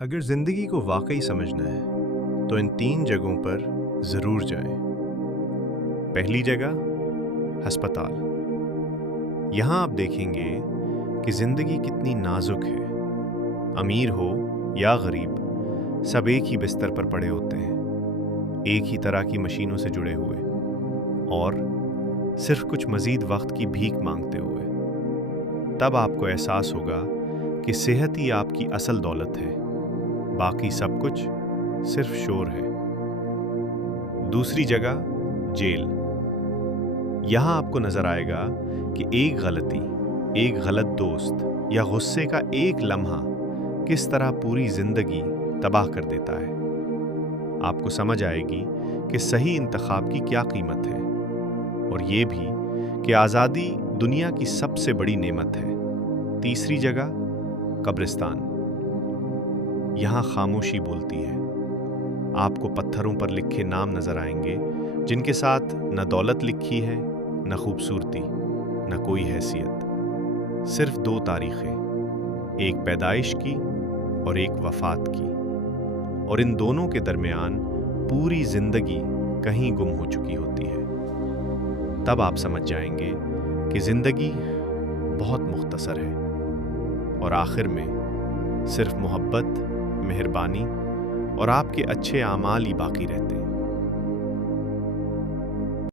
اگر زندگی کو واقعی سمجھنا ہے تو ان 3 جگہوں پر ضرور جائیں۔ پہلی جگہ ہسپتال۔ یہاں آپ دیکھیں گے کہ زندگی کتنی نازک ہے۔ امیر ہو یا غریب، سب ایک ہی بستر پر پڑے ہوتے ہیں، ایک ہی طرح کی مشینوں سے جڑے ہوئے، اور صرف کچھ مزید وقت کی بھیک مانگتے ہوئے۔ تب آپ کو احساس ہوگا کہ صحت ہی آپ کی اصل دولت ہے، باقی سب کچھ صرف شور ہے۔ دوسری جگہ جیل۔ یہاں آپ کو نظر آئے گا کہ ایک غلطی، ایک غلط دوست یا غصے کا ایک لمحہ کس طرح پوری زندگی تباہ کر دیتا ہے۔ آپ کو سمجھ آئے گی کہ صحیح انتخاب کی کیا قیمت ہے، اور یہ بھی کہ آزادی دنیا کی سب سے بڑی نعمت ہے۔ تیسری جگہ قبرستان۔ یہاں خاموشی بولتی ہے۔ آپ کو پتھروں پر لکھے نام نظر آئیں گے جن کے ساتھ نہ دولت لکھی ہے، نہ خوبصورتی، نہ کوئی حیثیت، صرف 2 تاریخیں، ایک پیدائش کی اور ایک وفات کی، اور ان دونوں کے درمیان پوری زندگی کہیں گم ہو چکی ہوتی ہے۔ تب آپ سمجھ جائیں گے کہ زندگی بہت مختصر ہے، اور آخر میں صرف محبت، مہربانی اور آپ کے اچھے اعمال ہی باقی رہتے ہیں۔